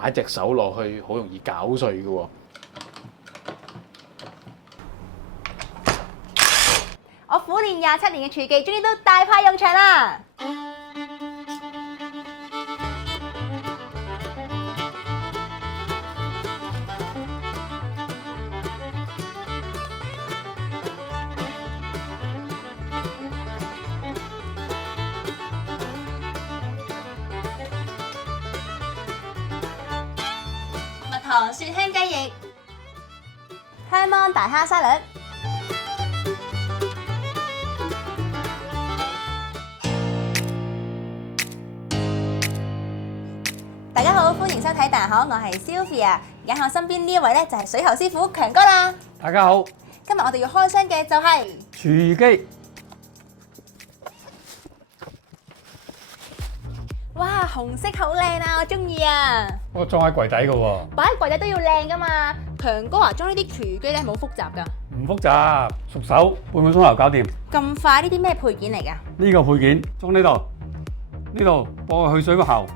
擺隻手落去好容易攪碎嘅喎。我苦練27年嘅廚技，終於都大派用場啦！蜜糖雪香雞翼、香芒大蝦沙律。大家好，歡迎收睇大行，我係 Sylvia。而家我身邊呢一位咧就係水喉師傅強哥啦。大家好，今日我哋要開箱嘅就係廚機。哇，紅色好靚啊，我中意啊！我裝喺櫃底嘅喎，擺喺櫃底都要靚噶嘛。強哥啊，裝呢啲廚機咧冇複雜噶，唔複雜，熟手半個鐘頭搞掂。咁快？呢啲咩配件嚟㗎？呢個配件裝呢度，呢度播去水喉，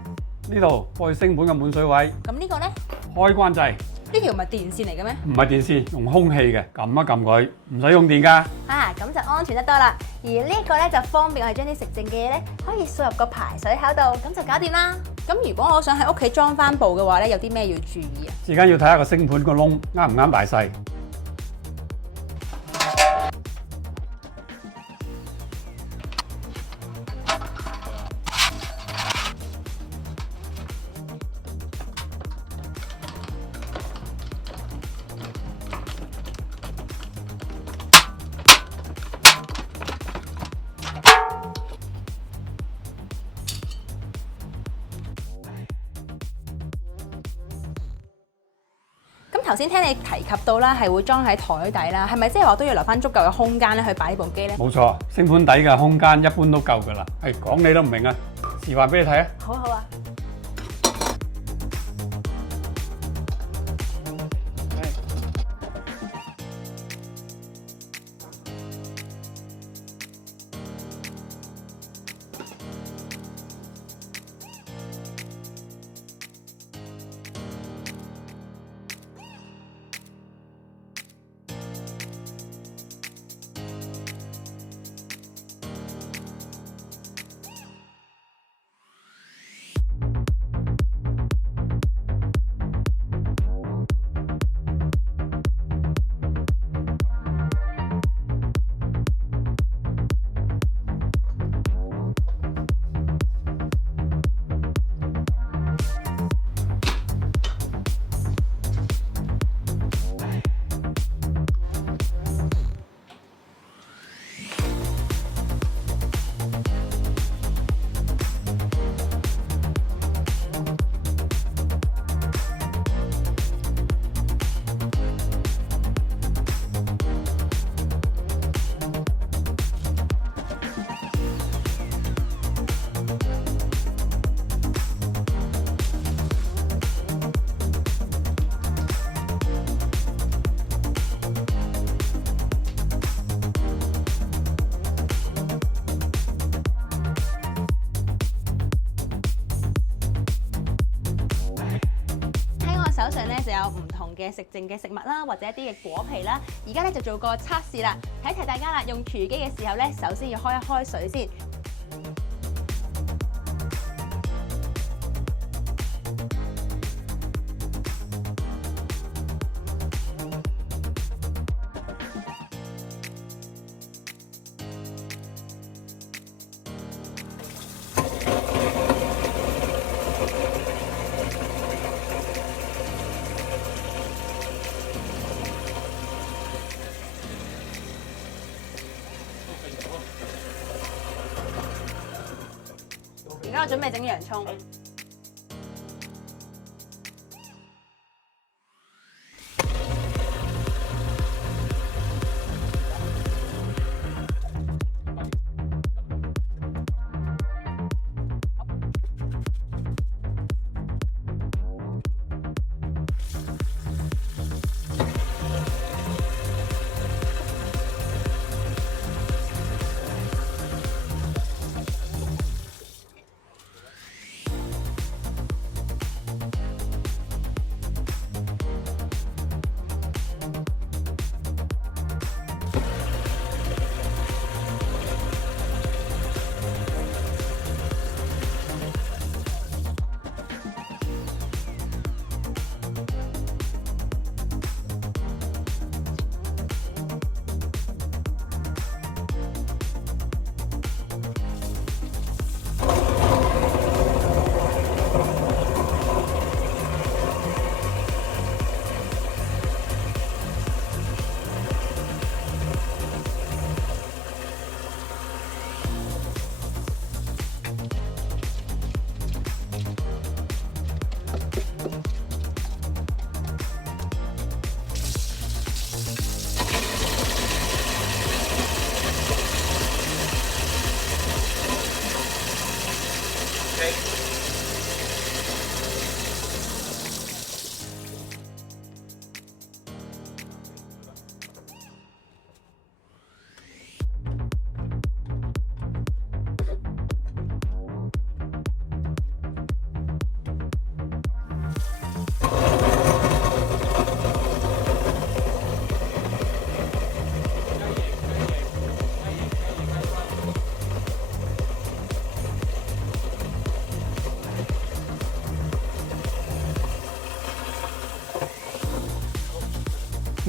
呢度播去升盤嘅滿水位。咁呢個咧？開關掣，呢條唔係電線嚟嘅咩？唔係電線，用空氣嘅，撳一撳佢，唔使用電㗎。啊，咁就安全得多啦。而呢一個咧就方便我哋將啲食剩嘅嘢咧，可以掃入個排水口度，咁就搞掂啦。咁如果我想喺屋企裝翻部嘅話咧，有啲咩要注意啊？時間要睇下個升盤個窿啱唔啱大細。咁頭先聽你提及到啦，係會裝喺台底啦，係咪即係話都要留翻足夠嘅空間咧去擺呢部機咧？冇錯，升盤底嘅空間一般都夠㗎啦。係講你都唔明啊，示範俾你睇啊！好好啊。手上咧就有唔同嘅食剩嘅食物啦，或者一啲嘅果皮啦。而家咧就做個測試啦，睇睇大家啦。用廚機嘅時候咧，首先要開一開水先。而家我準備整洋葱。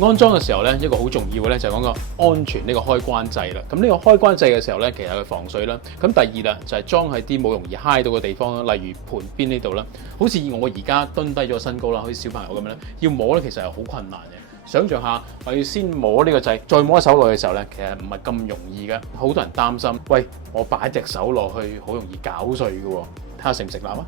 安裝嘅時候咧，一個好重要嘅咧就係講個安全呢個開關掣啦。咁呢個開關掣嘅時候咧，其實係防水啦。咁第二啦，就係裝喺啲冇容易揩到嘅地方啦，例如盤邊呢度啦。好似我而家蹲低咗身高啦，好似小朋友咁樣咧，要摸咧其實係好困難嘅。想像下，我要先摸呢個掣，再摸手落去嘅時候咧，其實唔係咁容易嘅。好多人擔心，喂，我擺隻手落去好容易攪碎嘅喎，睇下食唔食辣啊？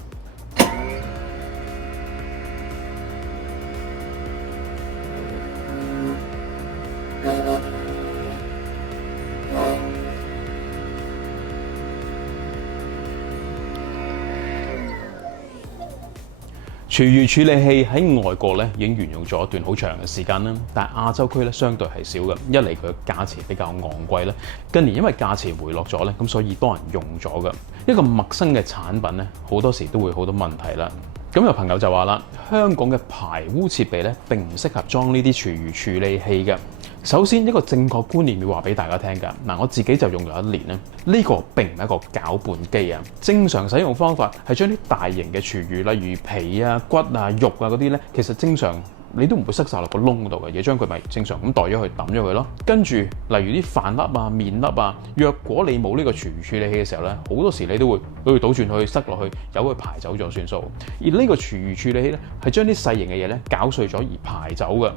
廚餘處理器喺外國咧已經沿用咗一段好長嘅時間啦，但係亞洲區咧相對係少嘅。一嚟佢價錢比較昂貴啦，近年因為價錢回落咗咧，咁所以多人用咗嘅。一個陌生嘅產品咧，好多時都會好多問題啦。咁有朋友就話啦，香港嘅排污設備咧並唔適合裝呢啲廚餘處理器嘅。首先一個正確觀念要話俾大家聽㗎。嗱，我自己就用咗1年咧，呢個並唔係一個攪拌機啊。正常使用方法係將啲大型嘅廚餘，例如皮啊、骨啊、肉啊嗰啲咧，其實正常你都唔會塞晒落個窿度嘅，而將佢咪正常咁袋咗去抌咗佢咯。跟住例如啲飯粒啊、麵粒啊，若果你冇呢個廚餘處理器嘅時候咧，好多時你都會攞去倒轉去塞落去，由佢排走咗算數。而呢個廚餘處理器咧，係將啲細型嘅嘢咧攪碎咗而排走嘅。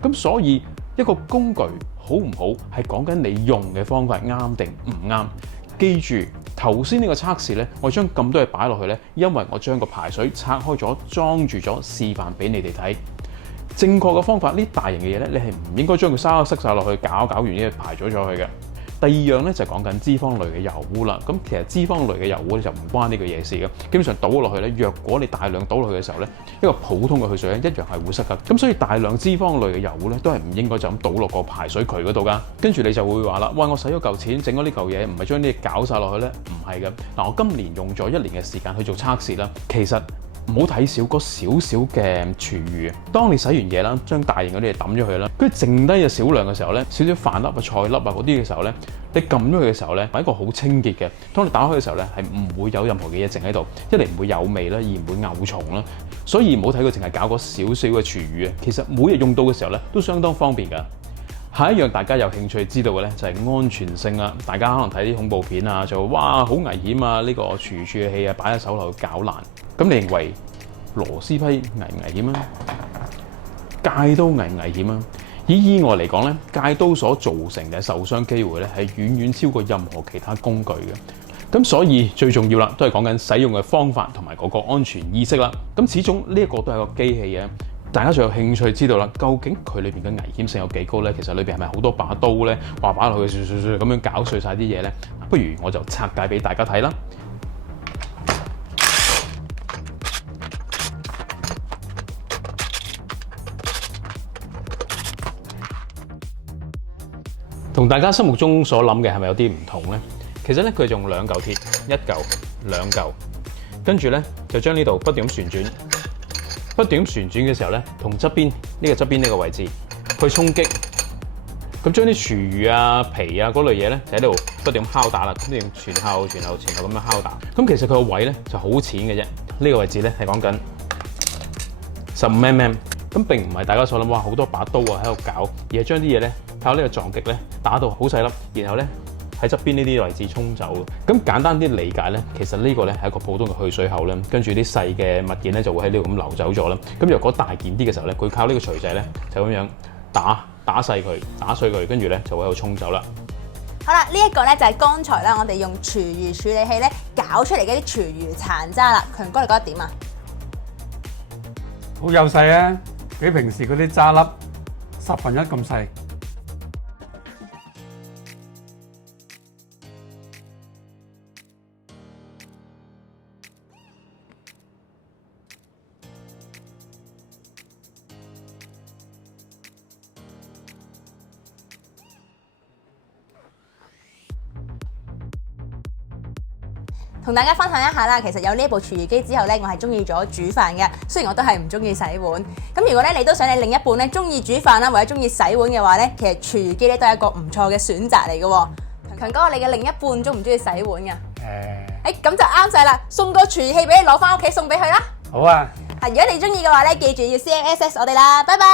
咁所以一個工具好唔好係講緊你用嘅方法啱定唔啱。記住頭先呢個測試咧，我將咁多嘢擺落去咧，因為我將個排水拆開咗，裝住咗，示範俾你哋睇。正確嘅方法，呢大型嘅嘢咧，你係唔應該將佢塞晒落去，攪完呢排咗咗去嘅。第二樣咧就係講緊脂肪類嘅油污啦。咁其實脂肪類嘅油污咧就唔關呢個嘢事嘅。基本上倒落去咧，若果你大量倒落去嘅時候咧，一個普通嘅去水咧一樣係會塞㗎。咁所以大量脂肪類嘅油污咧都係唔應該就咁倒落個排水渠嗰度㗎。跟住你就會話啦，喂，我使咗嚿錢整咗呢嚿嘢，唔係將啲嘢攪晒落去咧？唔係嘅。嗱，我今年用咗1年嘅時間去做測試啦，其實唔好睇少嗰少少嘅廚餘。當你洗完嘢啦，將大型嗰啲嘢抌咗佢啦，跟住剩低嘅少量嘅時候咧，少少飯粒啊、菜粒啊嗰啲嘅時候咧，你撳咗佢嘅時候咧，係一個好清潔嘅。當你打開嘅時候咧，係唔會有任何嘅嘢剩喺度，一嚟唔會有味啦，二唔會漚蟲啦。所以唔好睇佢淨係搞嗰少少嘅廚餘啊，其實每日用到嘅時候咧，都相當方便㗎。下一樣大家有興趣知道嘅咧，就係安全性啦。大家可能睇啲恐怖片啊，就哇好危險啊！呢個廚餘處理器啊，擺喺手頭搞爛。咁你認為螺絲批危唔危險啊？戒刀危唔危險啊？以意外嚟講咧，戒刀所造成嘅受傷機會咧，係遠遠超過任何其他工具嘅。咁所以最重要啦，都係講緊使用嘅方法同埋嗰個安全意識啦。咁始終呢一個都係個機器嘅。大家最有興趣知道啦，究竟佢裏邊嘅危險性有幾高咧？其實裏邊係咪好多把刀咧？話擺落去咁樣搞碎晒啲嘢咧？不如我就拆解俾大家睇啦。同大家心目中所諗嘅係咪有啲唔同咧？其實咧，佢用2嚿鐵，一嚿、2嚿，跟住咧就將呢度不斷咁旋轉。不斷咁旋轉嘅時候咧，同側邊呢個側邊呢個位置去衝擊，咁將啲廚餘啊、皮啊嗰類嘢咧，就喺度不斷咁敲打啦，咁你前後咁樣敲打。咁其實佢個位咧就好淺嘅啫，呢個位置咧係講緊15mm，咁並唔係大家所諗哇好多把刀啊喺度搞，而係將啲嘢咧靠呢個撞擊咧打到好細粒，然後咧喺側邊呢啲位置沖走。咁簡單啲理解咧，其實呢個咧係一個普通嘅去水口咧，跟住啲細嘅物件咧就會喺呢度咁流走咗啦。咁若果大件啲嘅時候咧，佢靠呢個錘仔咧就咁樣打細佢，打碎佢，跟住咧就會喺度沖走啦。好啦，呢一個咧就係剛才啦，我哋用廚餘處理器咧搞出嚟嘅啲廚餘殘渣啦。強哥你覺得點啊？好幼細啊，比平時嗰啲渣粒1/10咁細。同大家分享一下啦，其實有呢部廚餘機之後咧，我係中意咗煮飯嘅。雖然我都係唔中意洗碗。咁如果咧你都想你另一半咧中意煮飯啦，或者中意洗碗嘅話咧，其實廚餘機咧都係一個唔錯嘅選擇嚟嘅。強哥，你嘅另一半中唔中意洗碗㗎？咁就啱晒啦，送個廚餘器俾你攞翻屋企送俾佢啦。好啊。如果你中意嘅話咧，記住要 CLSS 我哋啦，拜拜。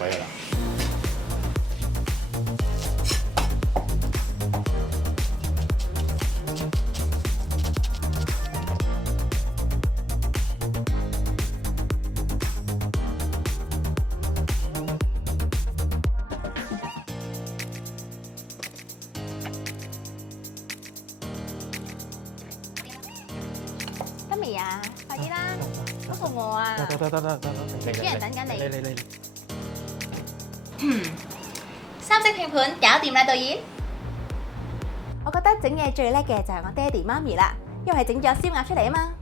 水㗎啦。得未啊？快啲啦，好肚餓啊！得，啲人等緊你。嚟。三色拼盤搞掂啦，導演。我覺得整嘢最叻嘅就係我爹哋媽咪啦，因為係整咗燒鴨出嚟啊嘛。